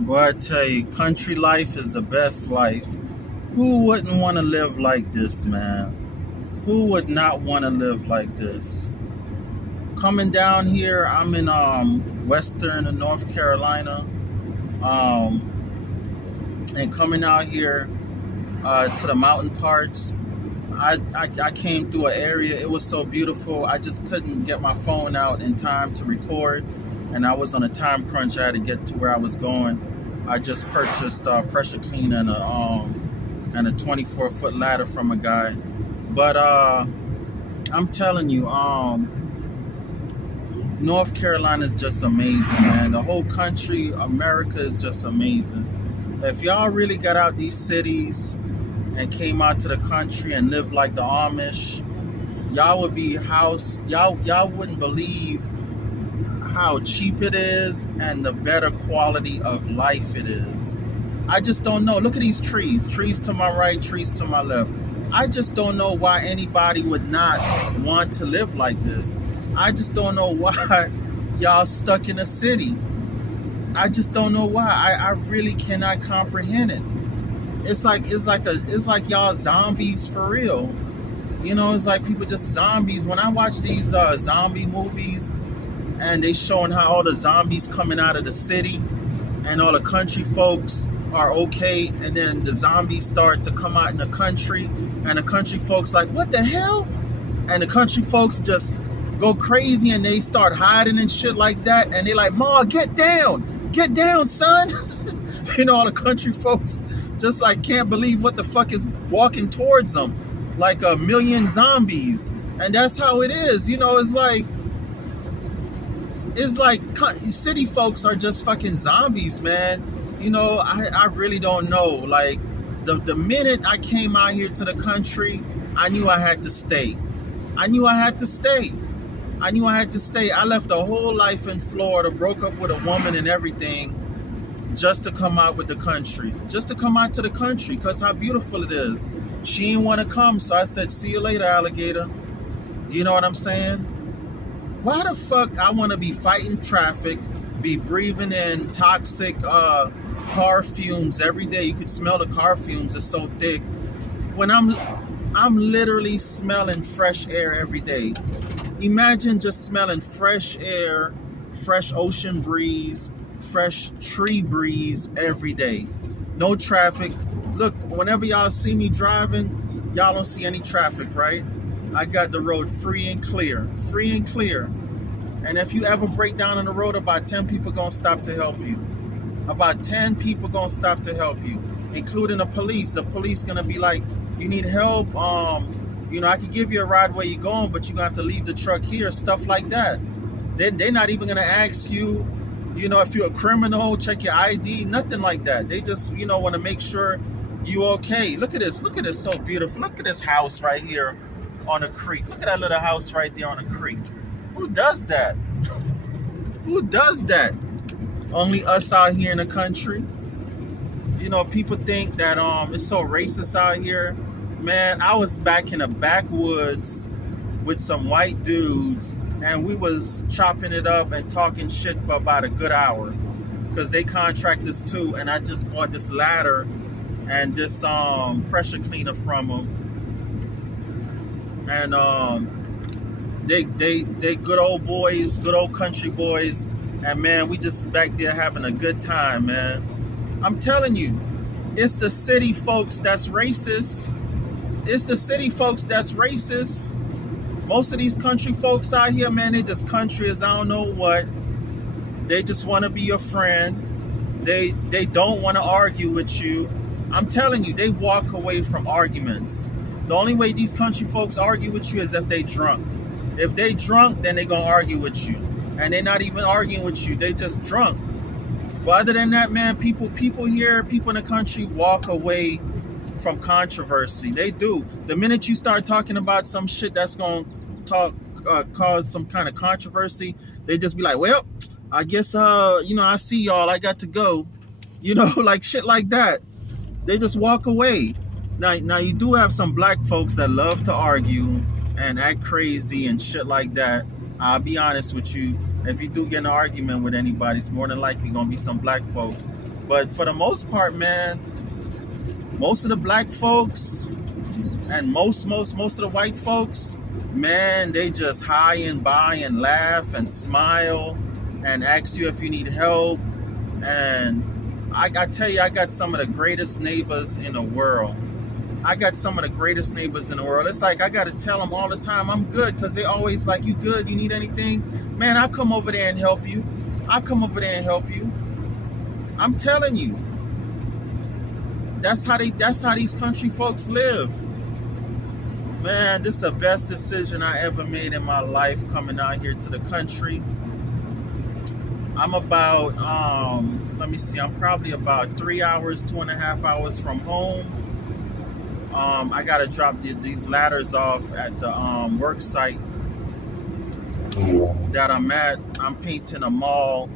Boy, I tell you, country life is the best life. Who wouldn't want to live like this, man? Who would not want to live like this? Coming down here, I'm in western and North Carolina, um, and coming out here to the mountain parts. I came through an area. It was so beautiful. I just couldn't get my phone out in time to record, and I was on a time crunch. I had to get to where I was going. I just purchased pressure clean and a 24-foot ladder from a guy. But I'm telling you, North Carolina is just amazing, man. The whole country, America, is just amazing. If y'all really got out these cities and came out to the country and lived like the Amish, y'all would be y'all wouldn't believe how cheap it is and the better quality of life it is. I just don't know. Look at these trees to my right, trees to my left. I just don't know why anybody would not want to live like this. I just don't know why y'all stuck in a city. I just don't know why. I really cannot comprehend it. It's like y'all zombies for real. You know, it's like people just zombies. When I watch these zombie movies and they showing how all the zombies coming out of the city and all the country folks are okay, and then the zombies start to come out in the country and the country folks like, what the hell? And the country folks just go crazy and they start hiding and shit like that, and they like, Ma, get down, son. You know, all the country folks just like can't believe what the fuck is walking towards them like a million zombies. And that's how it is. You know, it's like city folks are just fucking zombies, man. You know, I really don't know. Like the minute I came out here to the country, I knew I had to stay. I left a whole life in Florida, broke up with a woman and everything, just to come out with the country. Just to come out to the country, because how beautiful it is. She didn't want to come, so I said, see you later, alligator. You know what I'm saying? Why the fuck I want to be fighting traffic, be breathing in toxic car fumes every day? You could smell the car fumes, it's so thick. When I'm literally smelling fresh air every day. Imagine just smelling fresh air, fresh ocean breeze, fresh tree breeze every day. No traffic. Look, whenever y'all see me driving, y'all don't see any traffic, right? I got the road free and clear. And if you ever break down on the road, about 10 people gonna stop to help you. About 10 people gonna stop to help you, including the police. The police gonna be like, you need help? You know, I can give you a ride where you're going, but you're gonna have to leave the truck here, stuff like that. They're not even gonna ask you, you know, if you're a criminal, check your ID, nothing like that. They just, you know, want to make sure you okay. Look at this, so beautiful. Look at this house right here on a creek. Look at that little house right there on a creek. Who does that? Who does that? Only us out here in the country. You know, people think that it's so racist out here. Man, I was back in the backwoods with some white dudes, and we was chopping it up and talking shit for about a good hour, because they contract us too. And I just bought this ladder and this pressure cleaner from them, and they good old boys, good old country boys, and man, we just back there having a good time, man. I'm telling you, it's the city folks that's racist. Most of these country folks out here, man, they just country as I don't know what. They just want to be your friend. They don't want to argue with you. I'm telling you, they walk away from arguments. The only way these country folks argue with you is if they drunk. If they drunk, then they gonna argue with you. And they're not even arguing with you, they just drunk. But other than that, man, people here, people in the country walk away from controversy. They do. The minute you start talking about some shit that's gonna cause some kind of controversy, they just be like, well, I guess you know, I see y'all, I got to go. You know, like shit like that. They just walk away. Now you do have some black folks that love to argue and act crazy and shit like that. I'll be honest with you. If you do get in an argument with anybody, it's more than likely gonna be some black folks. But for the most part, man, most of the black folks and most of the white folks, man, they just high and by and laugh and smile and ask you if you need help. And I tell you, I got some of the greatest neighbors in the world. I got some of the greatest neighbors in the world. It's like I got to tell them all the time I'm good, because they always like, you good? You need anything? Man, I'll come over there and help you. I'll come over there and help you. I'm telling you. That's how these country folks live. Man, this is the best decision I ever made in my life, coming out here to the country. I'm about, let me see, I'm probably about 3 hours, 2.5 hours from home. I got to drop these ladders off at the work site that I'm at. I'm painting a mall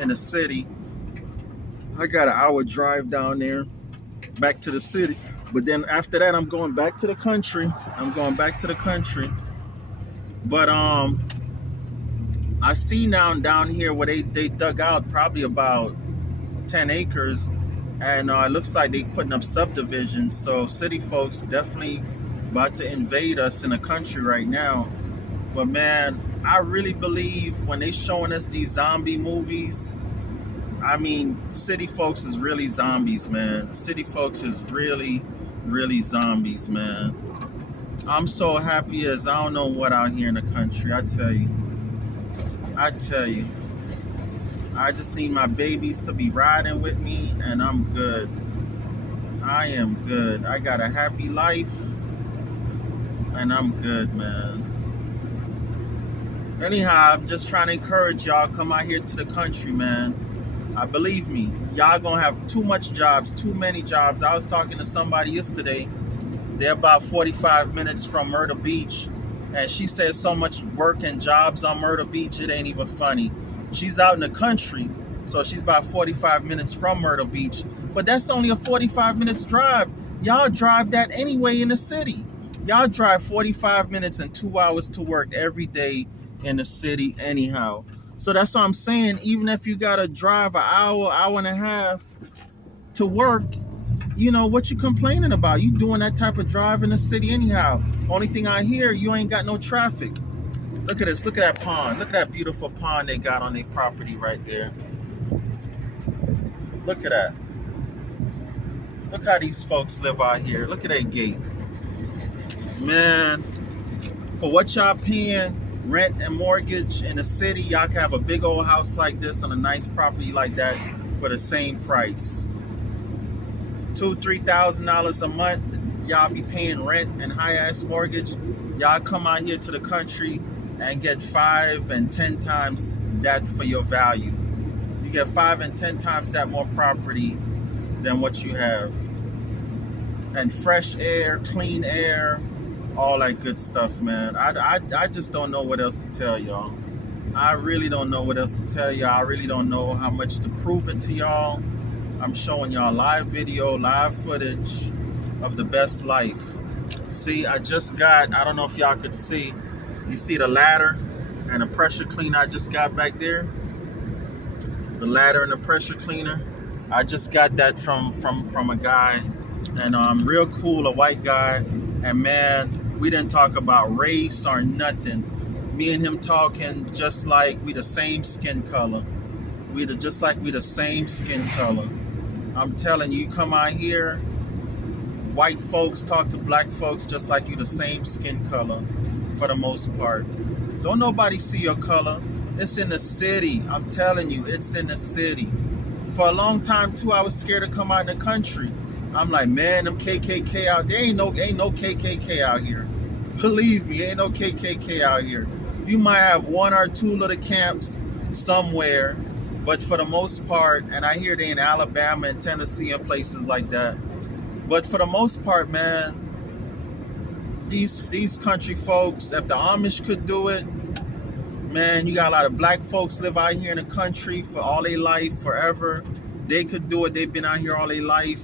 in the city. I got an hour drive down there, back to the city. But then after that, I'm going back to the country. But I see now down here where they dug out probably about 10 acres. And it looks like they putting up subdivisions. So city folks definitely about to invade us in the country right now. But man, I really believe when they showing us these zombie movies, I mean, city folks is really zombies, man. City folks is really zombies, man. I'm so happy as I don't know what out here in the country. I tell you. I just need my babies to be riding with me, and I'm good. I am good. I got a happy life, and I'm good, man. Anyhow, I'm just trying to encourage y'all, come out here to the country, man. Believe me, y'all gonna have too many jobs. I was talking to somebody yesterday. They're about 45 minutes from Myrtle Beach, and she said so much work and jobs on Myrtle Beach, it ain't even funny. She's out in the country, so she's about 45 minutes from Myrtle Beach. But that's only a 45 minutes drive. Y'all drive that anyway in the city. Y'all drive 45 minutes and 2 hours to work every day in the city anyhow. So that's what I'm saying. Even if you got to drive an hour and a half to work, you know, what you complaining about? You doing that type of drive in the city anyhow. Only thing I hear, you ain't got no traffic. Look at this. Look at that pond. Look at that beautiful pond they got on their property right there. Look at that. Look how these folks live out here. Look at that gate. Man, for what y'all paying rent and mortgage in the city, y'all can have a big old house like this on a nice property like that for the same price. $2,000-$3,000 a month, y'all be paying rent and high-ass mortgage. Y'all come out here to the country and get 5 and 10 times that for your value. You get 5 and 10 times that more property than what you have. And fresh air, clean air, all that good stuff, man. I just don't know what else to tell y'all. I really don't know what else to tell y'all. I really don't know how much to prove it to y'all. I'm showing y'all live video, live footage of the best life. See, I just got, I don't know if y'all could see, you see the ladder and the pressure cleaner I just got back there? The ladder and the pressure cleaner. I just got that from a guy, and real cool, a white guy. And man, we didn't talk about race or nothing. Me and him talking just like we the same skin color. Just like we the same skin color. I'm telling you, come out here, white folks talk to black folks just like you the same skin color for the most part. Don't nobody see your color. It's in the city. I'm telling you, it's in the city. For a long time too, I was scared to come out in the country. I'm like, man, them KKK out there, ain't no KKK out here. Believe me, ain't no KKK out here. You might have 1 or 2 little camps somewhere, but for the most part, and I hear they in Alabama and Tennessee and places like that. But for the most part, man, these country folks, if the Amish could do it, man, you got a lot of black folks live out here in the country for all their life, forever. They could do it. They've been out here all their life.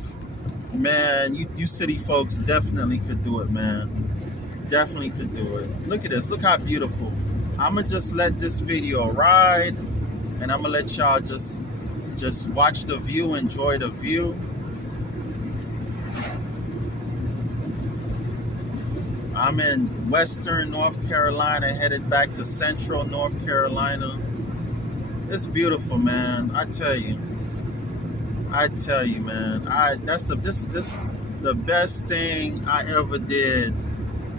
Man, you city folks definitely could do it, man. Definitely could do it. Look at this. Look how beautiful. I'm going to just let this video ride, and I'm going to let y'all just Just watch the view, enjoy the view. I'm in western North Carolina, headed back to central North Carolina. It's beautiful, man. I tell you, man. The best thing I ever did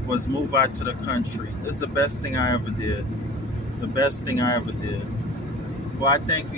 was move out to the country. It's the best thing I ever did. The best thing I ever did. Well, I thank you.